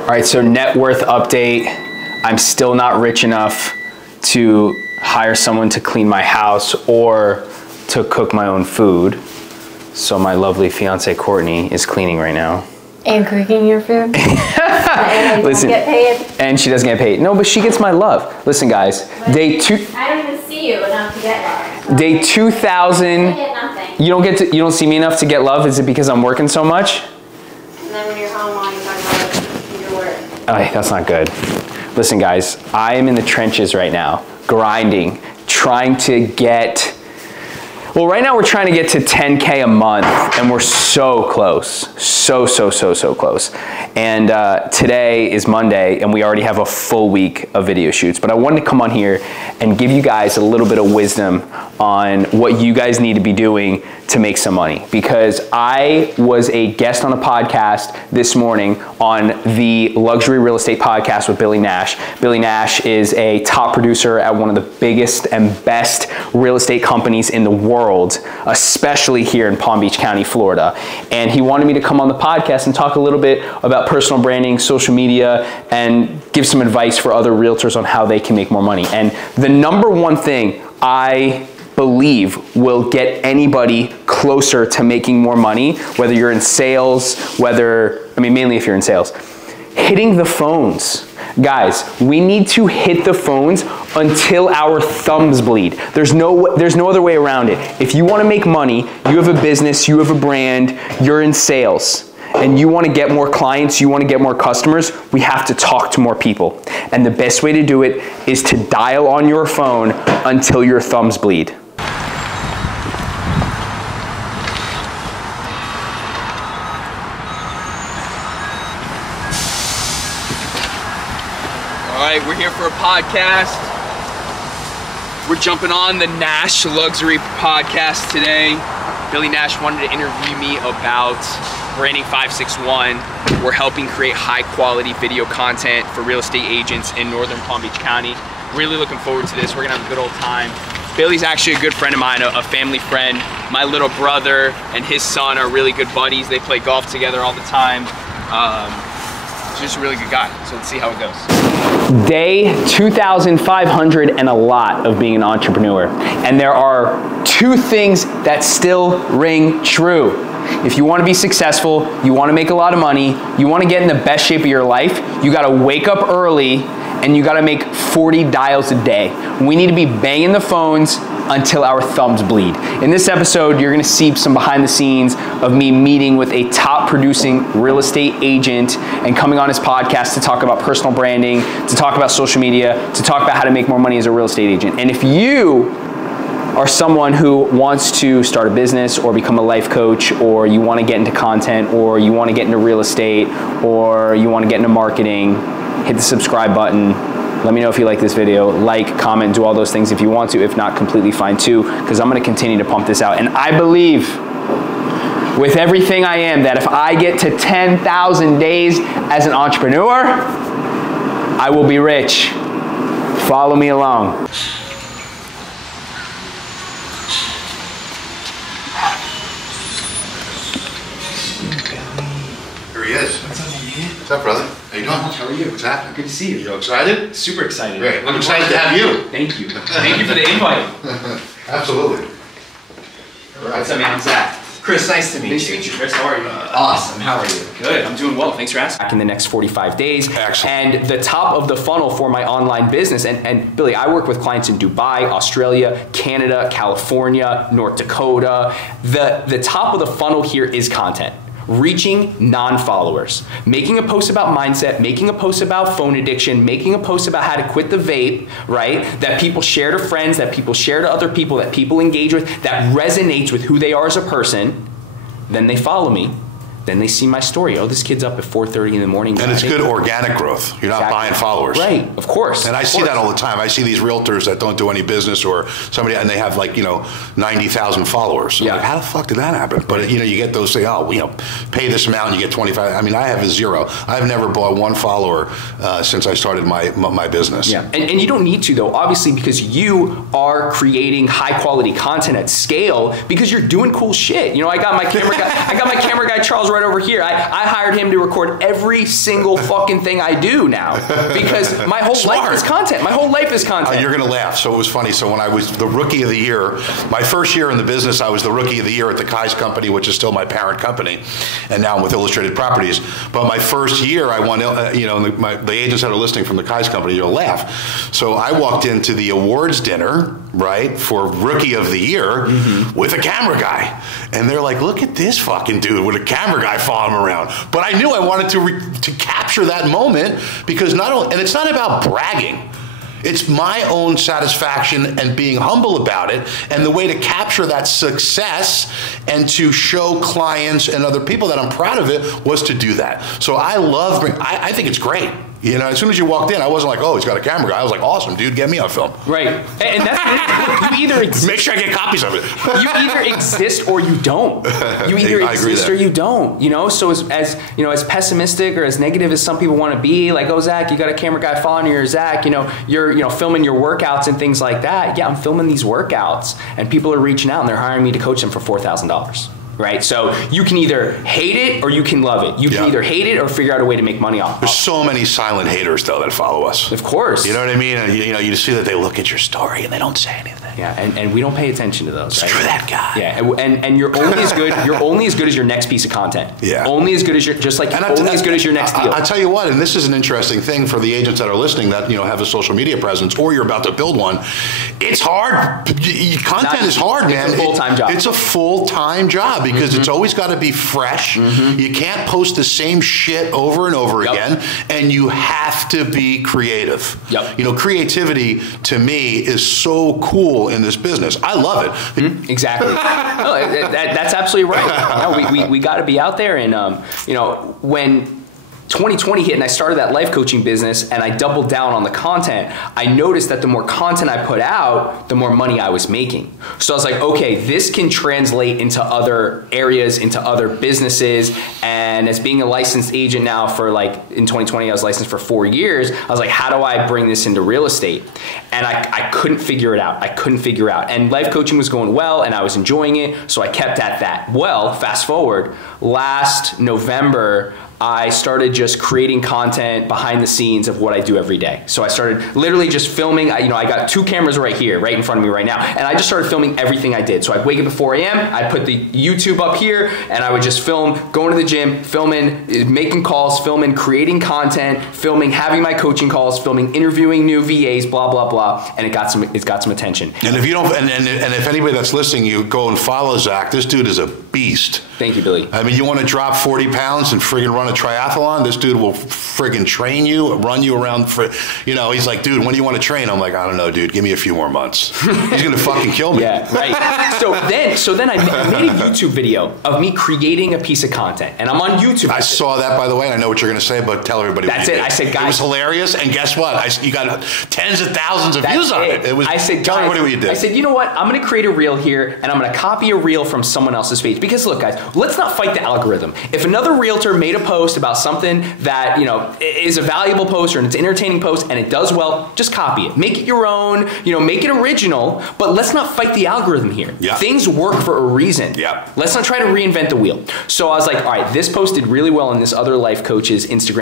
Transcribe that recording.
All right, so net worth update. I'm still not rich enough to hire someone to clean my house or to cook my own food. So my lovely fiance Courtney is cleaning right now. And cooking your food? And Listen, get paid? And she doesn't get paid. No, but she gets my love. Listen guys, day two. I don't even see you enough to get love. Day 2000. I get nothing. You don't see me enough to get love? Is it because I'm working so much? And then when you're home, all you talk about is your work. Oh, that's not good. Listen guys, I am in the trenches right now, grinding, trying to get, well, right now we're trying to get to 10K a month and we're so close, so close. And today is Monday and we already have a full week of video shoots, but I wanted to come on here and give you guys a little bit of wisdom on what you guys need to be doing to make some money, because I was a guest on a podcast this morning on the Luxury Real Estate Podcast with Billy Nash. Billy Nash is a top producer at one of the biggest and best real estate companies in the world, especially here in Palm Beach County, Florida. And he wanted me to come on the podcast and talk a little bit about personal branding, social media, and give some advice for other realtors on how they can make more money. And the number one thing I believe will get anybody closer to making more money, whether you're in sales, mainly if you're in sales, hitting the phones. Guys, we need to hit the phones until our thumbs bleed. There's no other way around it. If you want to make money, you have a business, you have a brand, you're in sales, and you want to get more clients, you want to get more customers, we have to talk to more people. And the best way to do it is to dial on your phone until your thumbs bleed. All right, we're here for a podcast. We're jumping on the Nash Luxury Podcast today. Billy Nash wanted to interview me about Branding 561. We're helping create high quality video content for real estate agents in Northern Palm Beach County. Really looking forward to this. We're gonna have a good old time. Billy's actually a good friend of mine, a family friend. My little brother and his son are really good buddies. They play golf together all the time. He's just a really good guy, so let's see how it goes. Day 2,500 and a lot of being an entrepreneur. And there are two things that still ring true. If you want to be successful, you want to make a lot of money, you want to get in the best shape of your life, you got to wake up early and you got to make 40 dials a day. We need to be banging the phones until our thumbs bleed. In this episode, you're gonna see some behind the scenes of me meeting with a top producing real estate agent and coming on his podcast to talk about personal branding, to talk about social media, to talk about how to make more money as a real estate agent. And if you are someone who wants to start a business or become a life coach, or you want to get into content, or you want to get into real estate, or you want to get into marketing, hit the subscribe button. Let me know if you like this video. Like, comment, do all those things if you want to. If not, completely fine too, because I'm going to continue to pump this out. And I believe with everything I am that if I get to 10,000 days as an entrepreneur, I will be rich. Follow me along. Here he is. What's up, man? What's up, brother? How you doing? How are you? What's happening? Good to see you. You excited? Super excited. Great. I'm excited to have you. Thank you. Thank you for the invite. Absolutely. What's up, man? I'm Zach. Chris, nice to meet Nice to you. meet you, Chris. How are you? Awesome. How are you? Good. I'm doing well. Thanks for asking. Back in the next 45 days. Excellent. And the top of the funnel for my online business, and Billy, I work with clients in Dubai, Australia, Canada, California, North Dakota. The top of the funnel here is content. Reaching non-followers, making a post about mindset, making a post about phone addiction, making a post about how to quit the vape, right? That people share to friends, that people share to other people, that people engage with, that resonates with who they are as a person. Then they follow me. Then they see my story. Oh, this kid's up at 4:30 in the morning. And it's good organic growth. You're not buying followers. Right, of course. And I see that all the time. I see these realtors that don't do any business or somebody, and they have 90,000 followers. Yeah. Like, how the fuck did that happen? But you get those say, pay this amount and you get 25. I mean, I have a zero. I've never bought one follower since I started my business. Yeah, and you don't need to though, obviously, because you are creating high quality content at scale because you're doing cool shit. I got my camera guy, Charles Paul's right over here. I hired him to record every single fucking thing I do now because my whole life is content. My whole life is content. You're gonna laugh. So it was funny. So when I was the rookie of the year, my first year in the business, I was the rookie of the year at the Kai's company, which is still my parent company, and now I'm with Illustrated Properties. But my first year, I won. The agents that are listening from the Kai's company, you'll laugh. So I walked into the awards dinner, right, for rookie of the year with a camera guy, and they're like, "Look at this fucking dude with a camera guy following him around." But I knew I wanted to capture that moment because not only, and it's not about bragging. It's my own satisfaction and being humble about it. And the way to capture that success and to show clients and other people that I'm proud of it was to do that. So I think it's great. You know, as soon as you walked in, I wasn't like, oh, he's got a camera guy. I was like, awesome, dude, get me on film. Right. And that's you either make sure I get copies of it. You either exist or you don't. You either exist or you don't. You know, so as you know, as pessimistic or as negative as some people want to be, like, oh, Zach, you got a camera guy following you, or Zach, you're filming your workouts and things like that. Yeah, I'm filming these workouts, and people are reaching out and they're hiring me to coach them for $4,000. Right? So you can either hate it or you can love it. You can either hate it or figure out a way to make money off. There's so many silent haters though that follow us. Of course. You know what I mean? And you see that they look at your story and they don't say anything. Yeah, and we don't pay attention to those. Screw that guy. Yeah, and you're only as good. You're only as good as your next piece of content. Yeah. Only as good as as good as your next deal. I tell you what, and this is an interesting thing for the agents that are listening that have a social media presence or you're about to build one. It's hard. Content is hard, man. It's a full-time job. It's a full-time job because it's always got to be fresh. You can't post the same shit over and over again, and you have to be creative. Yep. Creativity to me is so cool in this business. I love it. Exactly. No, that's absolutely right. No, we got to be out there, and when 2020 hit and I started that life coaching business and I doubled down on the content, I noticed that the more content I put out, the more money I was making. So I was like, okay, this can translate into other areas, into other businesses. And as being a licensed agent now for in 2020, I was licensed for 4 years. I was like, how do I bring this into real estate? And I couldn't figure it out. And life coaching was going well and I was enjoying it. So I kept at that. Well, fast forward, last November, I started just creating content behind the scenes of what I do every day. So I started literally just filming. I got 2 cameras right here, right in front of me right now. And I just started filming everything I did. So I'd wake up at 4 a.m., I'd put the YouTube up here, and I would just film, going to the gym, filming, making calls, filming, creating content, filming, having my coaching calls, filming, interviewing new VAs, blah, blah, blah. And it's got some attention. And if you don't, and if anybody that's listening, you go and follow Zach, this dude is a beast. Thank you, Billy. I mean, you want to drop 40 pounds and friggin' run a triathlon? This dude will friggin' train you, run you around he's like, dude, when do you want to train? I'm like, I don't know, dude, give me a few more months. He's going to fucking kill me. Yeah, right. So then I made a YouTube video of me creating a piece of content, and I'm on YouTube. I saw that, by the way, and I know what you're going to say, but tell everybody That's what you it. did. I said, guys. It was hilarious, and guess what? You got tens of thousands of views on it. I said, tell guys, everybody what you did. I said, you know what? I'm going to create a reel here, and I'm going to copy a reel from someone else's page. Because look, guys, let's not fight the algorithm. If another realtor made a post about something that is a valuable post or it's an entertaining post and it does well, just copy it. Make it your own, make it original, but let's not fight the algorithm here. Yeah. Things work for a reason. Yeah. Let's not try to reinvent the wheel. So I was like, all right, this posted really well on this other life coach's Instagram